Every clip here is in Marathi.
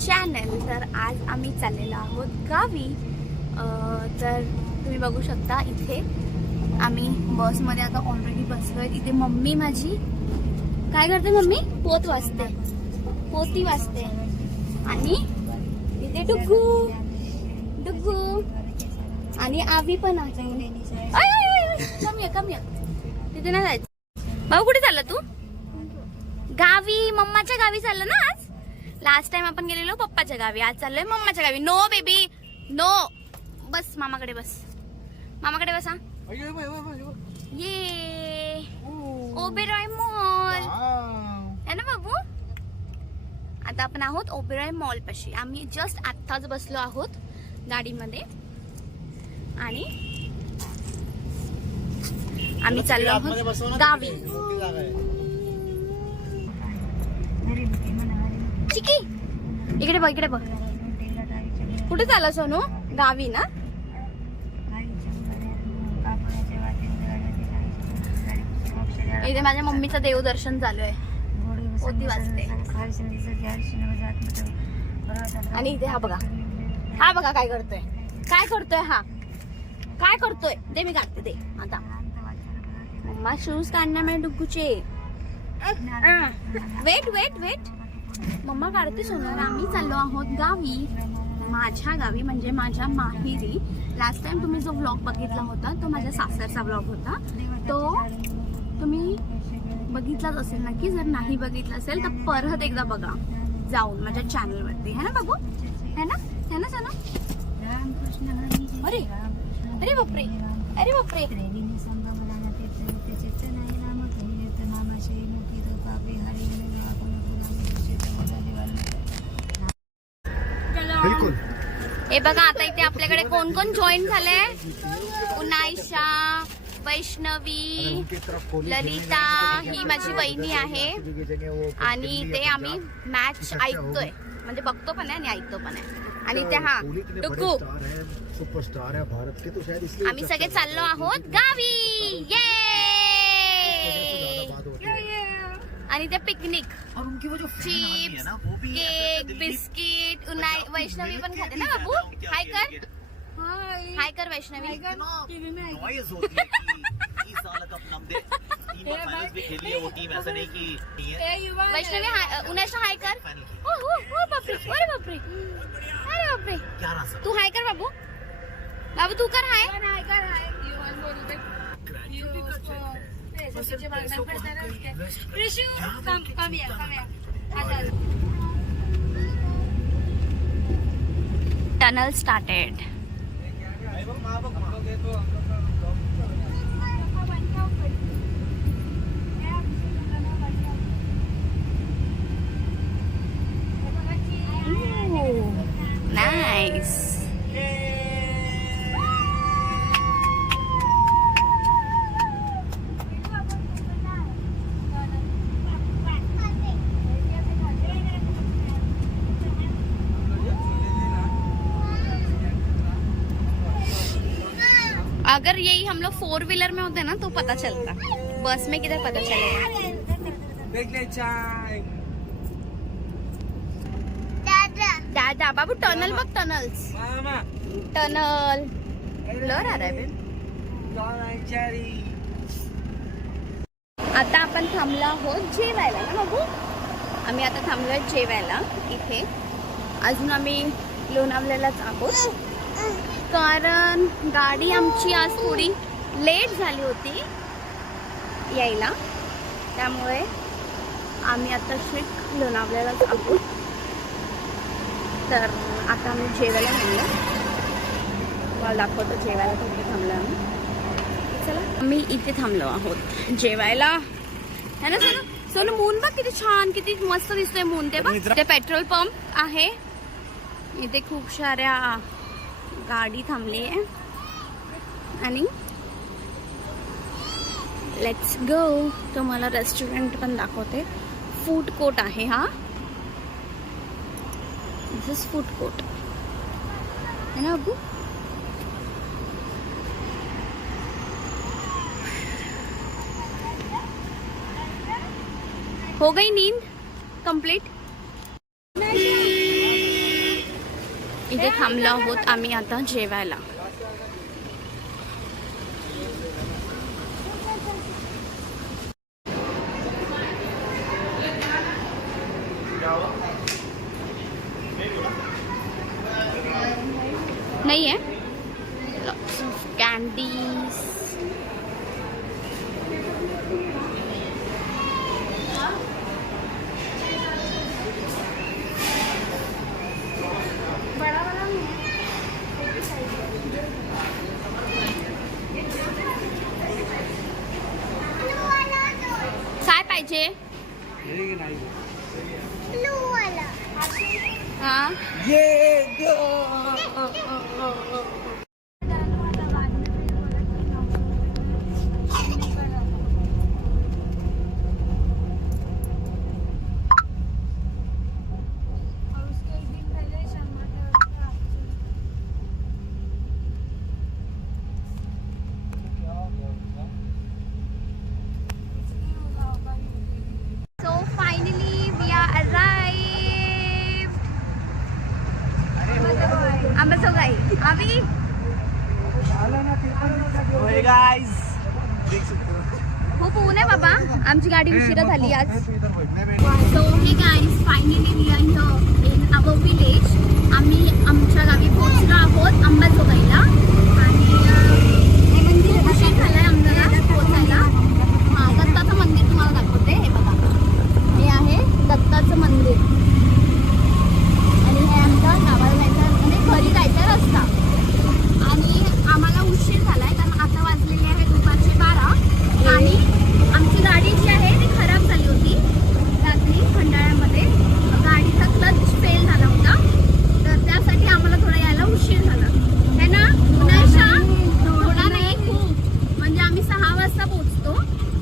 चॅनल तर आज आम्ही चाललेलो आहोत गावी. तर तुम्ही बघू शकता इथे आम्ही बसमध्ये आता ऑलरेडी बसलोय. इथे मम्मी माझी. काय करते मम्मी? पोत वाजते पोती वाजते आणि इथे डुगू डुगू आणि आवी पण कमी आहे कमी आहे तिथे ना जायचं. भाऊ कुठे चालला तू? गावी. मम्माच्या गावी चाललं ना आज? लास्ट टाइम आपण गेलेलो पप्पाच्या गावी. आज चाललोय मम्माच्या गावी. नो बेबी नो बस मामाकडे बस. मामाकडे बसा. ये. ओबेरॉय मॉल. है ना बाबू? आता आपण आहोत ओबेरॉय मॉल पाशी आम्ही जस्ट आत्ताच बसलो आहोत गाडीमध्ये. आणि आम्ही चाललो आहोत गावी. चिकी. इकडे बघ इकडे बघ. कुठे चालला सोनू? गावी ना? इथे माझ्या मम्मीचं देवदर्शन चालू आहे. आणि इथे हा बघा. हा बघा काय करतोय. काय करतोय हा? काय करतोय? ते मी काढते ते आता. मम्मा शूज काढण्यामध्ये डुग्गूचे. वेट वेट वेट मम्मा काढते सोनार आम्ही चाललो आहोत गावी. माझ्या गावी म्हणजे माझ्या माहेरी. लास्ट टाइम तुम्ही जो व्लॉग बघितला होता तो माझ्या सासरचा व्लॉग होता. तो तुम्ही बघितलाच असेल ना की जर नाही बघितला असेल तर परत एकदा बघा. जाऊन माझ्या चॅनलवरती है ना बाबू? है ना? है ना सोना? अरे अरे बापरे. अरे बापरे. बघा आता इथे आपल्याकडे कोण कोण जॉईन झाले उनाईशा वैष्णवी ललिता ही माझी वहिनी आहे. आणि ते आम्ही मॅच ऐकतोय. म्हणजे बघतो पण आहे आणि ऐकतो पण आहे. आणि ते हा डुकू. सुपरस्टार भारत के तो शायद इसलिए आम्ही सगळे चाललो आहोत गावी. ये आणि ते पिकनिक. और उनकी वो जो चिप्स केक बिस्किट वैष्णवी पण खाते ना बाबू? हाय कर। हाय। कर वैष्णवी। नॉइज़ होती है कि इस साल नम दे तीन बार फाइनल्स भी खेली है वो टीम ऐसा नहीं कि वैष्णवी हाय हाय कर। फाइनल खेली। बापरे अरे बापरे। अरे बापरे। क्या रहा तू हाय कर बाबू। बाबू तू कर हाय। Rishu, come, come here, come here. Tunnel started. Ooh, nice. अगर यही हम लोग फोर व्हीलर में होते ना तो पता चलता। बस में किधर पता चलेगा? दादा। बाबू टनल बघ टनल्स टनल ब्लर आ रहा है बे. आता आपण थांबलो आहोत जेवायला ना बाबू? आम्ही आता थांबलोय जेवायला इथे. अजून आम्ही लोणावल्यालाच आहोत. कारण गाडी आमची आज थोडी लेट झाली होती यायला. त्यामुळे आम्ही आता स्ट्रिक लोणावल्यालाच आहोत तर आता आम्ही जेवायला म्हणलो मला दाखवतो जेवायला कुठे थांबलो आम्ही. चला. आम्ही इथे थांबलो आहोत. जेवायला. है ना सोनू? सोनू मून बघ किती छान किती मस्त दिसतोय मून ते बघ. ते पेट्रोल पंप आहे. इथे खूप साऱ्या गाडी थांबली आणि लेट्स गो तुम्हाला रेस्टॉरंट पण दाखवते. फ़ूड कोर्ट आहे हा. दिस फ़ूड कोर्ट है ना अबू? हो गई नींद? कंप्लीट इथे थांबलो आहोत आम्ही आता जेवायला. नाही आहे कॅन्डीज काय पाहिजे? हा? गाडी उशिरा झाली आज. So hey guys finally we are in our village आम्ही आमच्या गावी पोहोचलो आहोत अंबाजोगाईला. आणि उशीर झालाय आम्हाला हा दत्ताचं मंदिर तुम्हाला दाखवते. हे बघा. हे आहे दत्ताचं मंदिर. आणि हे आमचं गावाला जायचं म्हणजे घरी जायचा रस्ता. आणि आम्हाला उशीर झालाय कारण आता वाजलेले आहे दुपारचे बारा आणि आमची गाडी जी आहे ती खराब झाली होती रात्री खंडाळ्यामध्ये गाडीचा क्लच फेल झाला होता तर त्यासाठी आम्हाला थोडा यायला उशीर झाला है ना उन्हाळ्या थोडा नाही खूप म्हणजे आम्ही सहा वाजता पोहोचतो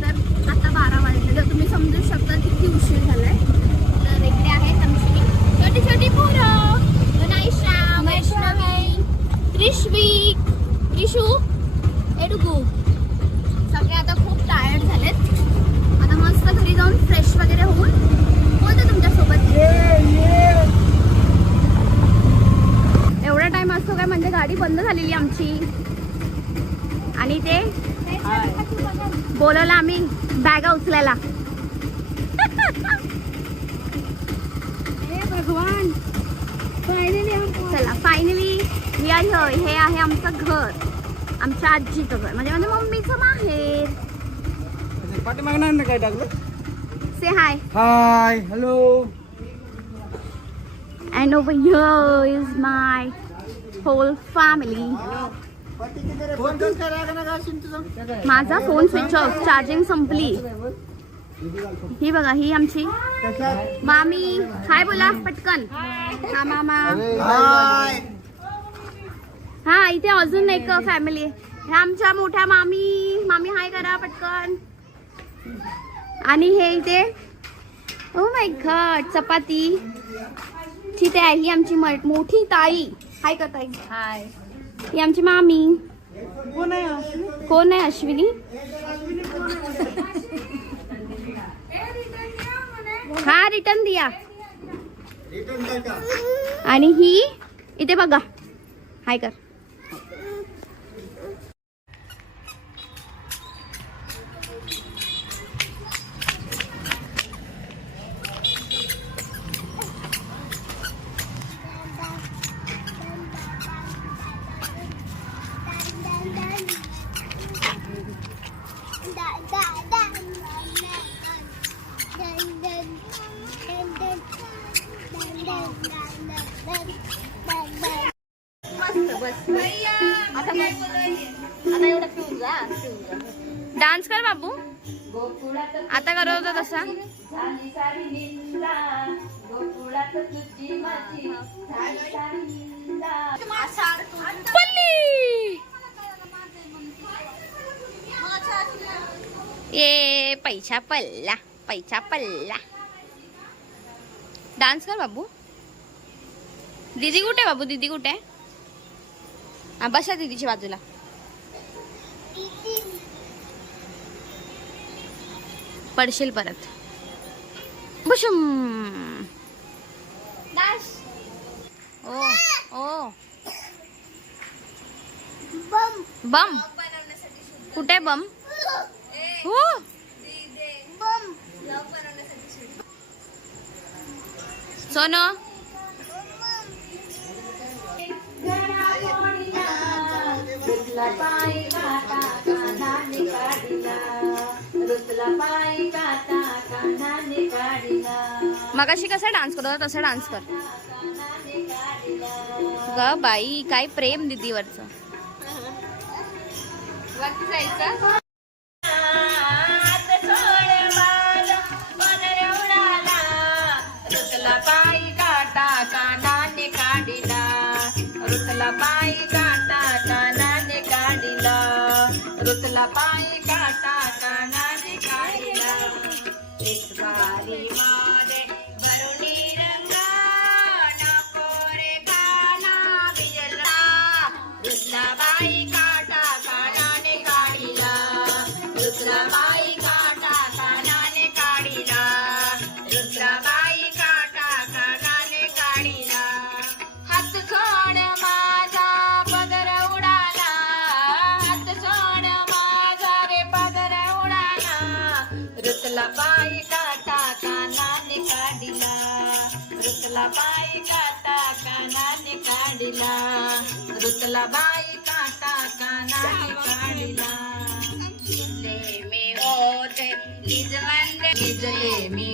तर आता बारा वाजले तर तुम्ही समजू शकता किती उशीर झालाय तर इकडे आहेत आमची छोटी छोटी पोरं गणाईशा वैष्णवी त्रिशवी त्रिशू एडुगू सगळे आता खूप टायर्ड झालेत आता मस्त घरी जाऊन फ्रेश वगैरे होऊन बोलते तुमच्यासोबत एवढा टाइम असतो काय म्हणजे गाडी बंद झालेली आमची आणि ते बोलवलं आम्ही बॅगा उचलायला भगवान चला फायनली आर हिअर हे आहे आमचं घर. आमच्या आजीचं घर. म्हणजे माझ्या मम्मीचं माहेर. पाठीमागणार काय टाकलं? Say hi hi hello and over here is my whole family माझा फोन स्विच ऑफ चार्जिंग संपली. ही बघा ही आमची. मामी. हाय बोला. पटकन. हा मामा. हाय हा इथे अजून एक फॅमिली ह्या आमच्या मोठ्या मामी मामी हाय करा पटकन. आणि हे इथे ओ माय गॉड चपाती. तिथे आहे ही आमची म- मोठी ताई. हाय का ताई? हाय. ही आमची मामी. कोण आहे अश्विनी? हा रिटर्न दिया. आणि ही इथे बघा. हाय कर. पल्ली! ये पैसा पल्ला पैसा पल्ला. डान्स कर बाबू. दीदी कुठे बाबू? दीदी कुठे हा बसा दीदीच्या बाजूला. पडशील परत. बुशुम ओ ओ बम कुठे बम हो सोनो मगाशी कसा डान्स करत होता तसा डान्स कर. ग बाई काय प्रेम दीदीवरच. वरती जायचं? रुतला पायी काटा कानाने काढिला. रुतला पायी बाई काटा कानाने काढिला. रुतला बाई काटा कानाने काढिला. रुतला बाई काटा कानाने काढिला. मी होते निजले मी